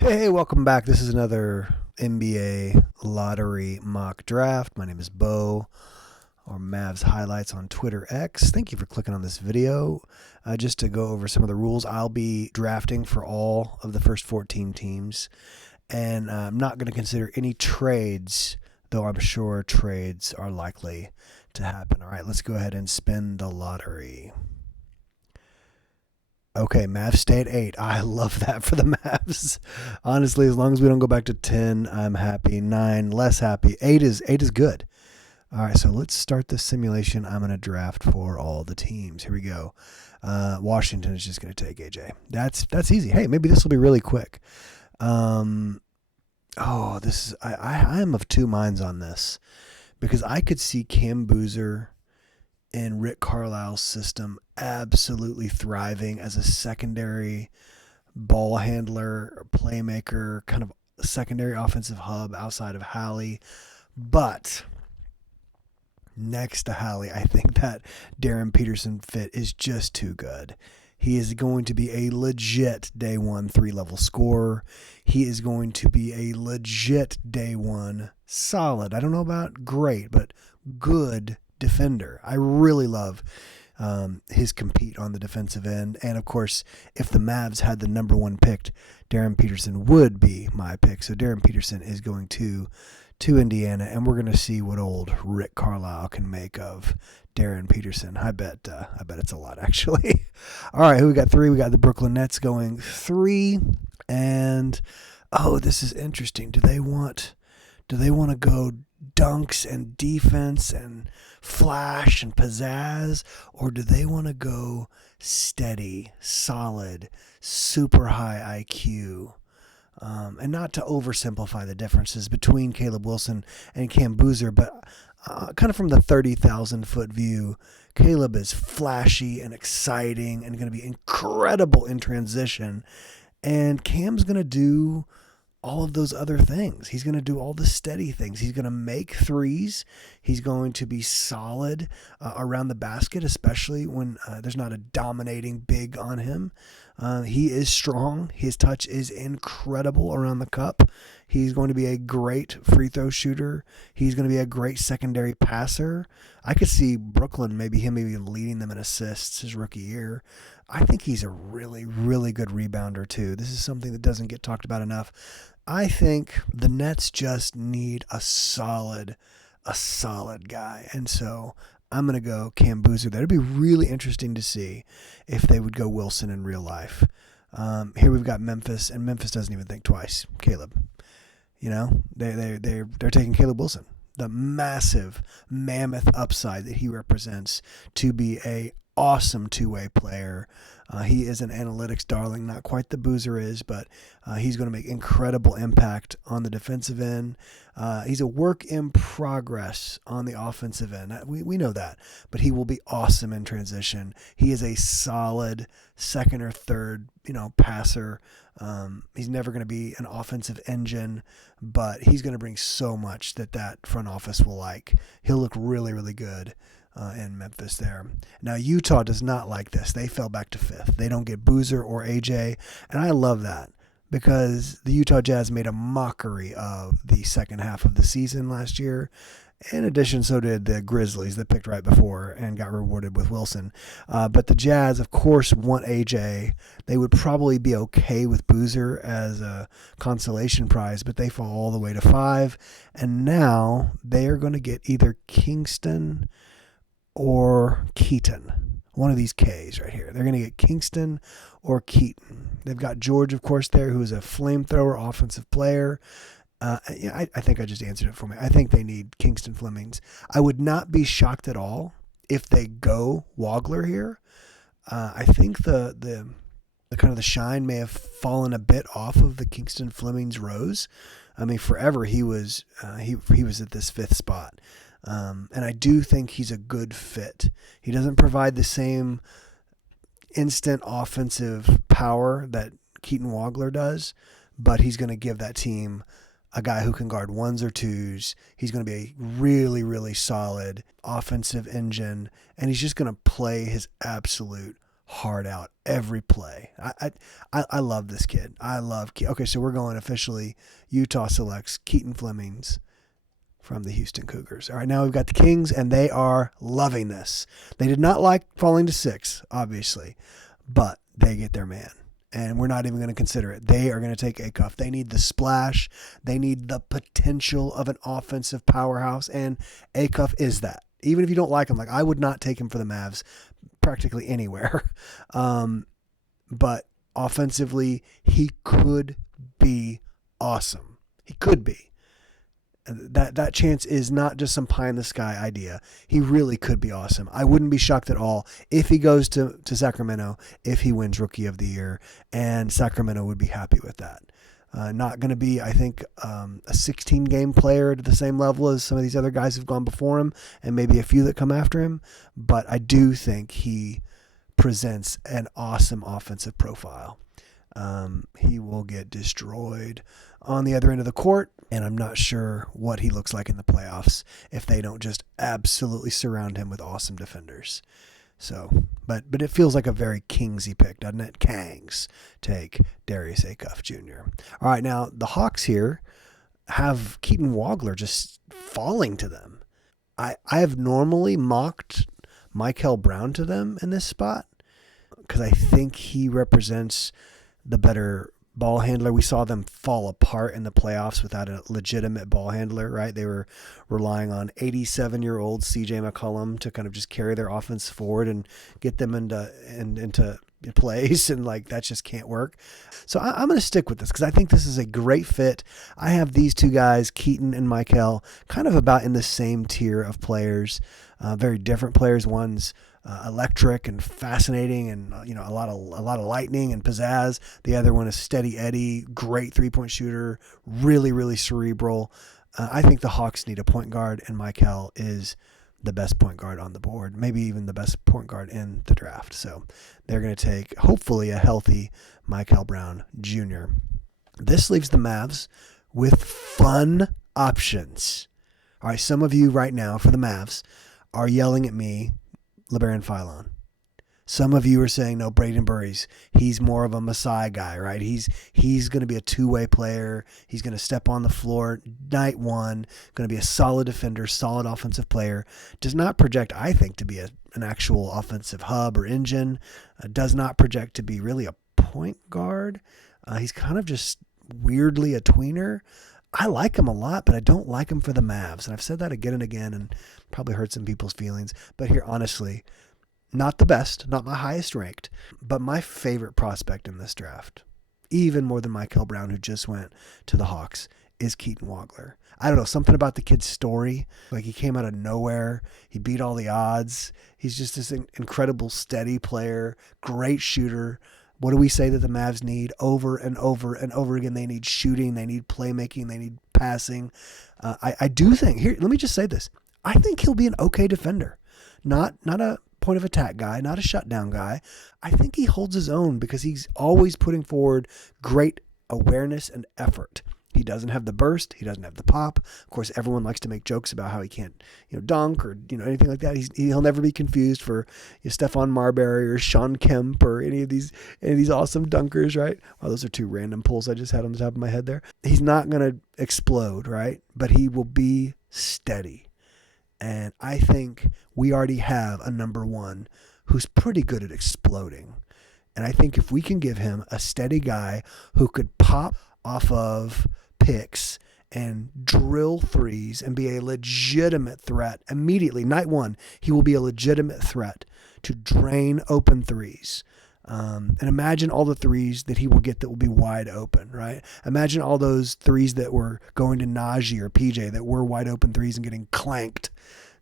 Hey, welcome back. This is another NBA lottery mock draft. My name is Bo, or Mavs Highlights on Twitter X. Thank you for clicking on this video. Just to go over some of the rules, I'll be drafting for all of the first 14 teams, and I'm not going to consider any trades, though I'm sure trades are likely to happen. All right, let's go ahead and spin the lottery. Okay, Mavs stay at 8. I love that for the Mavs. Honestly, as long as we don't go back to 10, I'm happy. 9, less happy. 8 is good. All right, so let's start this simulation. I'm going to draft for all the teams. Here we go. Washington is just going to take AJ. That's easy. Hey, maybe this will be really quick. Um, this is I am of two minds on this because I could see Cam Boozer in Rick Carlisle's system absolutely thriving as a secondary ball handler, playmaker, kind of secondary offensive hub outside of Hallie. But next to Hallie, I think that Darren Peterson fit is just too good. He is going to be a legit day one 3-level scorer. He is going to be a legit day one solid. I don't know about great, but good defender. I really love his compete on the defensive end. And of course, if the Mavs had the number one picked, Darren Peterson would be my pick. So Darren Peterson is going to Indiana, and we're going to see what old Rick Carlisle can make of Darren Peterson. I bet it's a lot, actually. All right, who we got 3? We got the Brooklyn Nets going 3, and this is interesting. Do they want to go dunks and defense and flash and pizzazz, or do they want to go steady, solid, super high IQ? And not to oversimplify the differences between Caleb Wilson and Cam Boozer, but kind of from the 30,000-foot view, Caleb is flashy and exciting and going to be incredible in transition. And Cam's going to do all of those other things. He's going to do all the steady things. He's going to make threes. He's going to be solid around the basket, especially when there's not a dominating big on him. He is strong. His touch is incredible around the cup. He's going to be a great free throw shooter. He's going to be a great secondary passer. I could see Brooklyn, maybe him even leading them in assists his rookie year. I think he's a really, really good rebounder too. This is something that doesn't get talked about enough. I think the Nets just need a solid guy. And so I'm going to go Cam Boozer. That'd be really interesting to see if they would go Wilson in real life. Here we've got Memphis, and Memphis doesn't even think twice. Caleb, they're taking Caleb Wilson, the massive mammoth upside that he represents to be a awesome two-way player. He is an analytics darling, not quite the Boozer is, but he's going to make incredible impact on the defensive end. He's a work in progress on the offensive end. We know that, but he will be awesome in transition. He is a solid second or third, passer. He's never going to be an offensive engine, but he's going to bring so much that front office will like. He'll look really, really good in Memphis there. Now, Utah does not like this. They fell back to 5th. They don't get Boozer or AJ, and I love that because the Utah Jazz made a mockery of the second half of the season last year. In addition, so did the Grizzlies that picked right before and got rewarded with Wilson. But the Jazz, of course, want AJ. They would probably be okay with Boozer as a consolation prize, but they fall all the way to 5. And now they are going to get either Kingston or Keaton. One of these Ks right here. They're going to get Kingston or Keaton. They've got George, of course, there, who is a flamethrower offensive player. I think I just answered it for me. I think they need Kingston Flemings. I would not be shocked at all if they go Wagler here. I think the kind of the shine may have fallen a bit off of the Kingston Flemings rose. I mean, forever he was he was at this 5th spot. And I do think he's a good fit. He doesn't provide the same instant offensive power that Keaton Wagler does, but he's going to give that team a guy who can guard ones or twos. He's going to be a really, really solid offensive engine, and he's just going to play his absolute heart out every play. I love this kid. I love. Okay, so we're going officially. Utah selects Keaton Flemings from the Houston Cougars. All right, now we've got the Kings, and they are loving this. They did not like falling to 6, obviously, but they get their man. And we're not even going to consider it. They are going to take Acuff. They need the splash. They need the potential of an offensive powerhouse, and Acuff is that. Even if you don't like him, like I would not take him for the Mavs practically anywhere. But offensively, he could be awesome. He could be. That chance is not just some pie in the sky idea. He really could be awesome. I wouldn't be shocked at all if he goes to Sacramento, if he wins Rookie of the Year, and Sacramento would be happy with that. Not going to be, I think, a 16-game player to the same level as some of these other guys who've gone before him, and maybe a few that come after him. But I do think he presents an awesome offensive profile. He will get destroyed on the other end of the court, and I'm not sure what he looks like in the playoffs if they don't just absolutely surround him with awesome defenders. So, but it feels like a very Kingsy pick, doesn't it? Kangs take Darius Acuff Jr. All right, now the Hawks here have Keaton Wagler just falling to them. I have normally mocked Michael Brown to them in this spot because I think he represents the better ball handler. We saw them fall apart in the playoffs without a legitimate ball handler, right? They were relying on 87-year-old CJ McCollum to kind of just carry their offense forward and get them into place, and like that just can't work. So I'm going to stick with this because I think this is a great fit. I have these two guys, Keaton and Michael, kind of about in the same tier of players, very different players. One's electric and fascinating, and a lot of lightning and pizzazz. The other one is steady Eddie, great 3-point shooter, really really cerebral. I think the Hawks need a point guard, and Michael is the best point guard on the board, maybe even the best point guard in the draft. So they're going to take hopefully a healthy Michael Brown Jr. This leaves the Mavs with fun options. All right, some of you right now for the Mavs are yelling at me, LeBaron Philon. Some of you are saying, no, Braden Burries, he's more of a Masai guy, right? He's going to be a two-way player. He's going to step on the floor night one, going to be a solid defender, solid offensive player. Does not project, I think, to be an actual offensive hub or engine. Does not project to be really a point guard. He's kind of just weirdly a tweener. I like him a lot, but I don't like him for the Mavs. And I've said that again and again and probably hurt some people's feelings. But here, honestly, not the best, not my highest ranked, but my favorite prospect in this draft, even more than Michael Brown, who just went to the Hawks, is Keaton Wagler. I don't know, something about the kid's story. Like he came out of nowhere. He beat all the odds. He's just this incredible, steady player, great shooter. What do we say that the Mavs need over and over and over again? They need shooting. They need playmaking. They need passing. I do think, here, let me just say this. I think he'll be an okay defender. Not a point of attack guy, not a shutdown guy. I think he holds his own because he's always putting forward great awareness and effort. He doesn't have the burst. He doesn't have the pop. Of course, everyone likes to make jokes about how he can't, dunk or anything like that. He'll never be confused for Stephon Marbury or Sean Kemp or any of these awesome dunkers, right? Wow, those are two random pulls I just had on the top of my head there. He's not going to explode, right? But he will be steady. And I think we already have a number one who's pretty good at exploding. And I think if we can give him a steady guy who could pop off of picks and drill threes and be a legitimate threat immediately, night one, he will be a legitimate threat to drain open threes. And imagine all the threes that he will get that will be wide open, right? Imagine all those threes that were going to Najee or PJ that were wide open threes and getting clanked,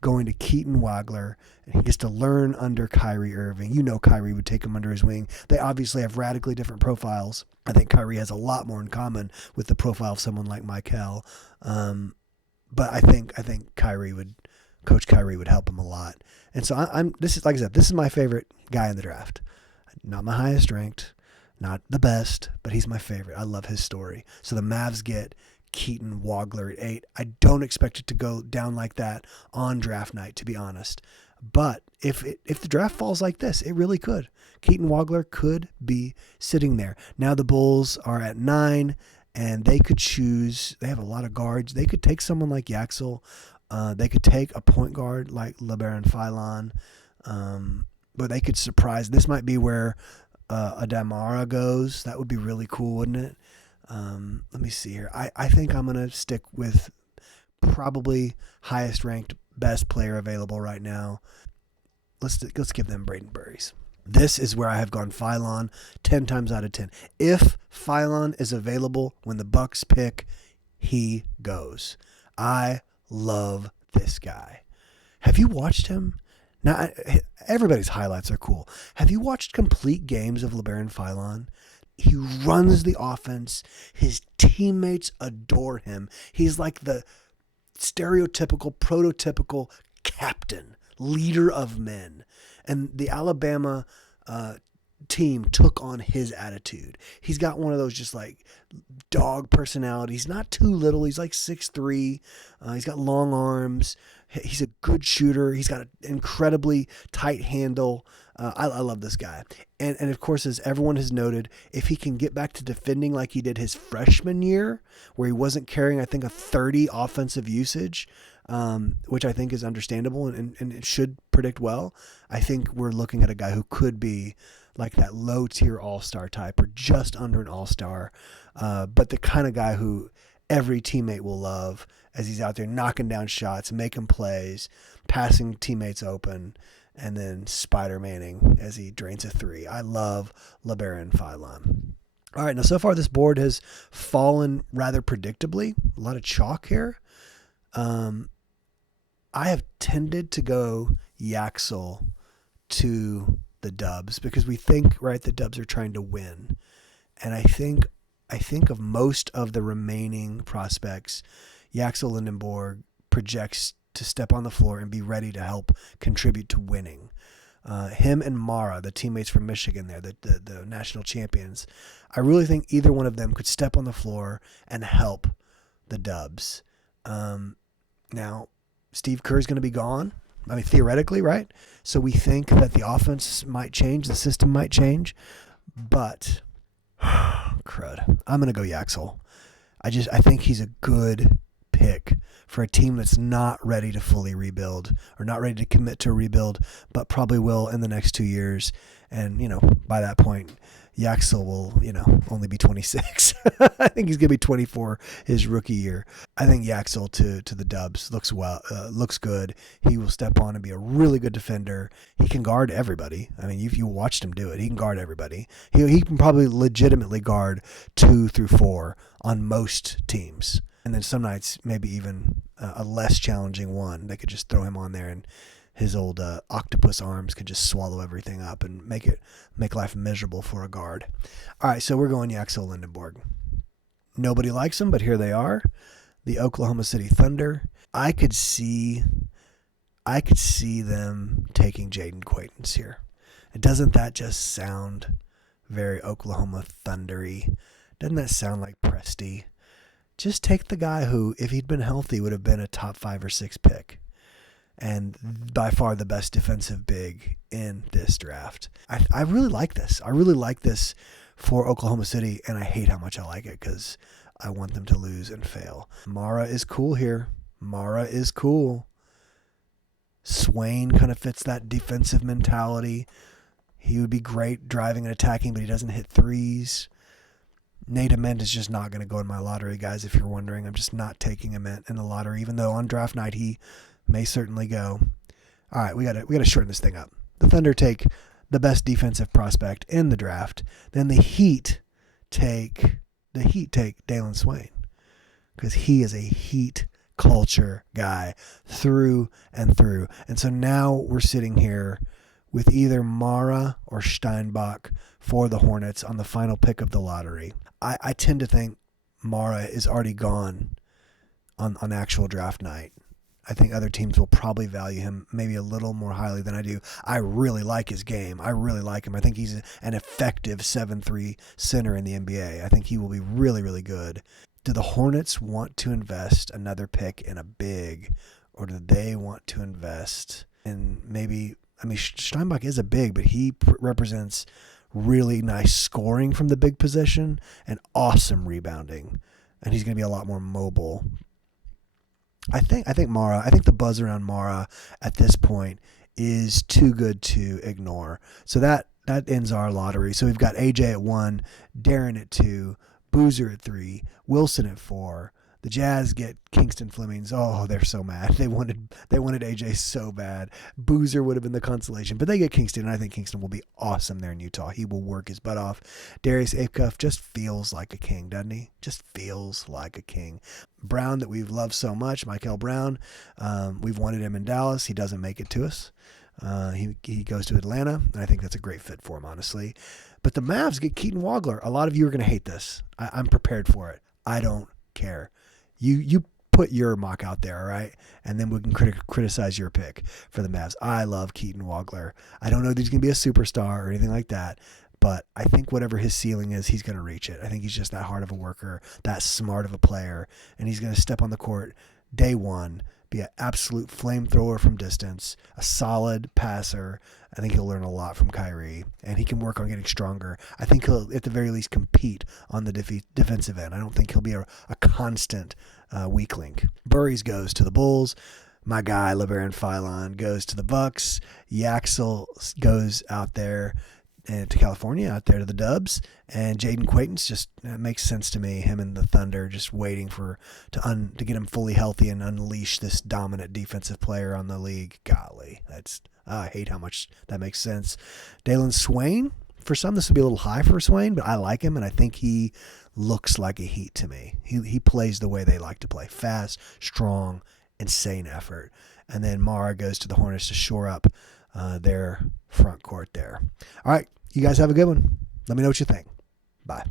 going to Keaton Wagler, and he gets to learn under Kyrie Irving. Kyrie would take him under his wing. They obviously have radically different profiles. I think Kyrie has a lot more in common with the profile of someone like Michael. But I think Coach Kyrie would help him a lot. And so this is my favorite guy in the draft. Not my highest ranked, not the best, but he's my favorite. I love his story. So the Mavs get Keaton Wagler at 8. I don't expect it to go down like that on draft night, to be honest. But if the draft falls like this, it really could. Keaton Wagler could be sitting there. Now the Bulls are at 9, and they could choose. They have a lot of guards. They could take someone like Yaxel. They could take a point guard like LeBaron Philon. But they could surprise. This might be where Adamara goes. That would be really cool, wouldn't it? Let me see here. I think I'm going to stick with probably highest ranked, best player available right now. Let's give them Braden Burries. This is where I have gone Philon 10 times out of 10. If Philon is available when the Bucks pick, he goes. I love this guy. Have you watched him? Now, everybody's highlights are cool. Have you watched complete games of LeBaron Philon? He runs the offense. His teammates adore him. He's like the stereotypical, prototypical captain, leader of men. And the Alabama team took on his attitude. He's got one of those just like dog personalities. Not too little. He's like 6'3". He's got long arms. He's a good shooter. He's got an incredibly tight handle. I love this guy. And of course, as everyone has noted, if he can get back to defending like he did his freshman year, where he wasn't carrying, I think, a 30 offensive usage, which I think is understandable and it should predict well, I think we're looking at a guy who could be like that low-tier all-star type or just under an all-star, but the kind of guy who every teammate will love as he's out there knocking down shots, making plays, passing teammates open, and then Spider-Manning as he drains a three. I love LeBaron Philon. All right, now so far this board has fallen rather predictably. A lot of chalk here. I have tended to go Yaxel to the Dubs because we think, right, the Dubs are trying to win. And I think of most of the remaining prospects, Yaxel Lindenborg projects to step on the floor and be ready to help contribute to winning. Him and Mara, the teammates from Michigan there, the national champions, I really think either one of them could step on the floor and help the Dubs. Now, Steve Kerr's going to be gone. I mean, theoretically, right? So we think that the offense might change, the system might change, but crud. I'm going to go Yaxel. I think he's a good pick for a team that's not ready to fully rebuild or not ready to commit to a rebuild, but probably will in the next 2 years. And, by that point, Yaxel will, only be 26. I think he's going to be 24 his rookie year. I think Yaxel to the Dubs looks good. He will step on and be a really good defender. He can guard everybody. I mean, you watched him do it. He can guard everybody. He can probably legitimately guard 2 through 4 on most teams. And then some nights, maybe even a less challenging one. They could just throw him on there and his old octopus arms could just swallow everything up and make life miserable for a guard. All right, so we're going Yaxel Lindenborg. Nobody likes them, but here they are. The Oklahoma City Thunder. I could see them taking Jaden Quaidens here. Doesn't that just sound very Oklahoma Thundery? Doesn't that sound like Presti? Just take the guy who, if he'd been healthy, would have been a top 5 or 6 pick. And by far the best defensive big in this draft. I really like this. I really like this for Oklahoma City, and I hate how much I like it because I want them to lose and fail. Mara is cool here. Mara is cool. Swain kind of fits that defensive mentality. He would be great driving and attacking, but he doesn't hit threes. Nate Ament is just not going to go in my lottery, guys, if you're wondering. I'm just not taking Ament in the lottery, even though on draft night he may certainly go. All right, we got to shorten this thing up. The Thunder take the best defensive prospect in the draft. Then the Heat take Dalen Swain because he is a Heat culture guy through and through. And so now we're sitting here with either Mara or Steinbach for the Hornets on the final pick of the lottery. I tend to think Mara is already gone on actual draft night. I think other teams will probably value him maybe a little more highly than I do. I really like his game. I really like him. I think he's an effective 7-3 center in the NBA. I think he will be really, really good. Do the Hornets want to invest another pick in a big, or do they want to invest And maybe, I mean, Steinbach is a big, but he represents really nice scoring from the big position and awesome rebounding. And he's going to be a lot more mobile. I think Mara, I think the buzz around Mara at this point is too good to ignore. So that ends our lottery. So we've got AJ at 1, Darren at 2, Boozer at 3, Wilson at 4. The Jazz get Kingston Flemings. Oh, they're so mad. They wanted AJ so bad. Boozer would have been the consolation, but they get Kingston, and I think Kingston will be awesome there in Utah. He will work his butt off. Darius Acuff just feels like a king, doesn't he? Just feels like a king. Brown, that we've loved so much, Michael Brown, we've wanted him in Dallas. He doesn't make it to us. He goes to Atlanta, and I think that's a great fit for him, honestly. But the Mavs get Keaton Wagler. A lot of you are going to hate this. I'm prepared for it. I don't care. You put your mock out there, all right? And then we can criticize your pick for the Mavs. I love Keaton Wagler. I don't know that he's going to be a superstar or anything like that, but I think whatever his ceiling is, he's going to reach it. I think he's just that hard of a worker, that smart of a player, and he's going to step on the court day one, be an absolute flamethrower from distance, a solid passer. I think he'll learn a lot from Kyrie, and he can work on getting stronger. I think he'll, at the very least, compete on the defensive end. I don't think he'll be a constant weak link. Burries goes to the Bulls. My guy, LeBaron Philon, goes to the Bucks. Yaxel goes out there to California, out there to the Dubs, and Jaden Quaintance just makes sense to me. Him and the Thunder just waiting to get him fully healthy and unleash this dominant defensive player on the league. Golly, I hate how much that makes sense. Dalen Swain, for some this will be a little high for Swain, but I like him, and I think he looks like a Heat to me. He plays the way they like to play, fast, strong, insane effort. And then Mara goes to the Hornets to shore up their front court there. All right, you guys have a good one. Let me know what you think. Bye.